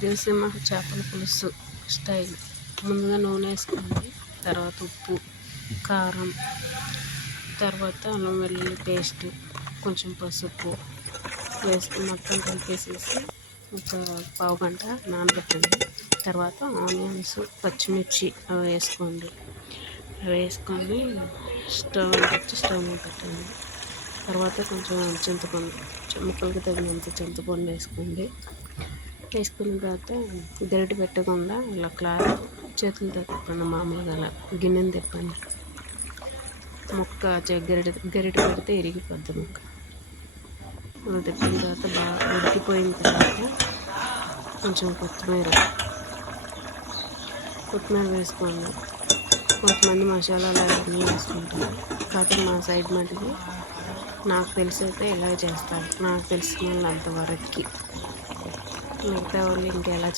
దిల్సీమ చేపల పులుసు స్టైల్. ముందుగా నూనె వేసుకోండి, తర్వాత ఉప్పు, కారం, తర్వాత అల్లం వెల్లుల్లి పేస్ట్, కొంచెం పసుపు వేసుకుని మొత్తం కలిపేసేసి ఒక పావు గంట నానబెట్టండి. తర్వాత ఆనియన్స్, పచ్చిమిర్చి అవి వేసుకోండి. వేసుకొని స్టవ్ అంటించి స్టవ్ మీద పెట్టండి. తర్వాత కొంచెం చింతపండు, ముక్కలకి తగినంత చింతపండు వేసుకోండి. వేసుకున్న తర్వాత గరిటె పెట్టకుండా ఇలా క్లాత్ చేతులతో తిప్పండి. మామూలుగా అలా గిన్నెని తిప్పండి. ముక్క గరిటె పెడితే ఇరిగిపోద్ది ముక్క. అలా తిప్పిన తర్వాత బాగా ఉడికిపోయిన తర్వాత కొంచెం కొత్తిమీర వేసుకోండి. కొంతమంది మసాలాలు అవన్నీ వేసుకుంటారు, కాకపోతే మా సైడ్ మటుకి నాకు తెలిసి అయితే ఇలా చేస్తారు. నాకు తెలిసిన వాళ్ళు అంతవరకు, మిగతా వాళ్ళు ఇంకెలా